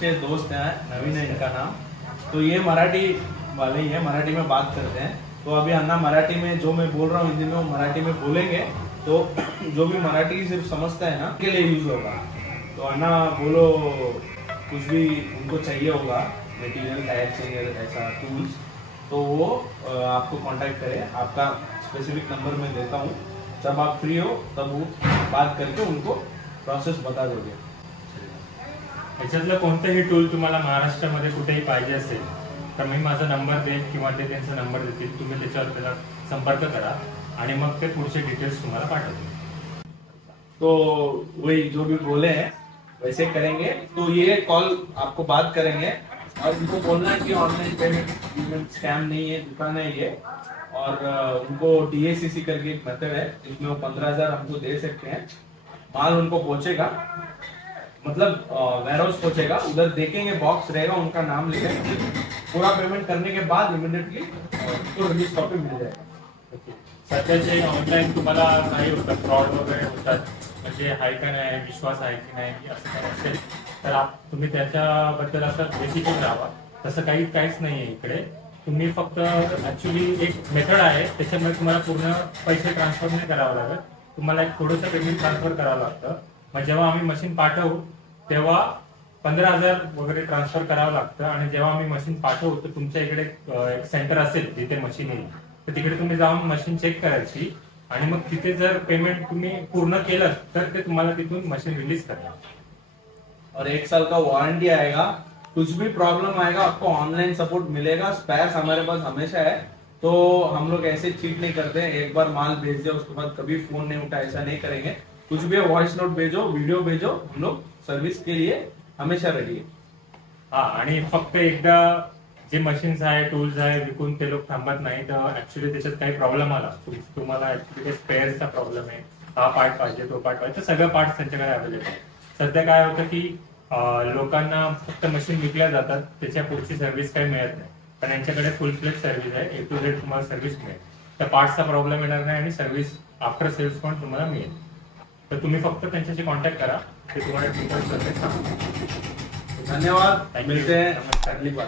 बच्चे दोस्त हैं, नवीन है इनका नाम। तो ये मराठी वाले ही है, मराठी में बात करते हैं। तो अभी अन्ना मराठी में जो मैं बोल रहा हूँ हिंदी में वो मराठी में बोलेंगे, तो जो भी मराठी सिर्फ समझता है ना के लिए यूज होगा। तो अन्ना बोलो, कुछ भी उनको चाहिए होगा मटेरियल, टायर चेंजर ऐसा टूल्स, तो वो आपको कांटेक्ट करें। आपका स्पेसिफिक नंबर मैं देता हूँ, जब आप फ्री हो तब वो बात करके उनको प्रोसेस बता दोगे। याच्यातलं कोणतेही टूल तुम्हाला महाराष्ट्रामध्ये कुठेही पाहिजे असेल तर मी माझा नंबर देईन किंवा ते त्यांचा नंबर देतील, तुम्ही त्याच्यावर त्याला संपर्क करा आणि मग ते पुढचे डिटेल्स तुम्हाला पाठवतील। तो वही जो भी बोले हैं वैसे करेंगे। तो ये कॉल आपको बात करेंगे और उनको बोलना है कि ऑनलाइन पेमेंट स्कैम नहीं है, दुकान है ये। और उनको DACC करके एक मेथड है जिसमें वो 15,000 हमको दे सकते हैं। माल उनको पहुंचेगा, मतलब वेयरहाउस पहुंचेगा, उधर देखेंगे बॉक्स रहेगा, उनका नाम लिखेंगे, पूरा पेमेंट करने के बाद इमिडिएटली उसको रिलीज कॉपी मिल जाएगा। सध्याचे ऑनलाईन तुम्हाला काही होतं, फ्रॉड वगैरे होतात, म्हणजे आहे का नाही, विश्वास आहे की नाही, असं काही असेल तर तुम्ही त्याच्याबद्दल असं बेसिकच राहावा। तसं काहीच नाहीये इकडे। तुम्ही फक्त ऍक्च्युली एक मेथड आहे, त्याच्यामुळे तुम्हाला पूर्ण पैसे ट्रान्सफर नाही करावं लागत, तुम्हाला एक थोडंसं पेमेंट ट्रान्सफर करावं लागतं। मग जेव्हा आम्ही मशीन पाठवू तेव्हा 15,000 वगैरे ट्रान्सफर करावं लागतं आणि जेव्हा आम्ही मशीन पाठवू तर तुमच्या इकडे एक सेंटर असेल जिथे मशीन येईल, तर तिकडे तुम्ही जाऊन मशीन चेक करायची आणि मग तिथे जर पेमेंट तुम्ही पूर्ण केलं तर ते तुम्हाला तिथून मशीन रिलीज करणार। और 1 साल का वारंटी आएगा, कुछ भी प्रॉब्लम आएगा आपको ऑनलाइन सपोर्ट मिलेगा, स्पेयर्स हमारे पास हमेशा है। तो हम लोग ऐसे चीट नहीं करते हैं, एक बार माल भेज दिया उसके बाद कभी फोन नहीं उठा, ऐसा नहीं करेंगे। कुछ भी वॉइस नोट भेजो, वीडियो भेजो, हम लोग सर्विस के लिए हमेशा रेडी है। हा, आणि फक्त एकदा जे मशीन्स आहे, टूल्स आहे विकून ते लोक थांबत नाही, तर ऍक्च्युली त्याच्यात काही प्रॉब्लेम आला, तुम्हाला ऍक्च्युली स्पेअरचा प्रॉब्लेम आहे, हा पार्ट पाहिजे, तो पार्ट पाहिजे, तर सगळं पार्ट त्यांच्याकडे अवेलेबल आहे। सध्या काय होतं की लोकांना फक्त मशीन विकल्या जातात, त्याच्या पुढची सर्व्हिस काही मिळत नाही, पण यांच्याकडे फुल फ्लेज सर्व्हिस आहे, A to Z तुम्हाला सर्व्हिस मिळेल, त्या पार्टचा प्रॉब्लेम येणार नाही आणि सर्व्हिस आफ्टर सेल्स पण तुम्हाला मिळेल। तर तुम्ही फक्त त्यांच्याशी कॉन्टॅक्ट करा, ते तुम्हाला डिटेल्स वगैरे सांगतील। धन्यवाद, मिलते हैं अगली बार।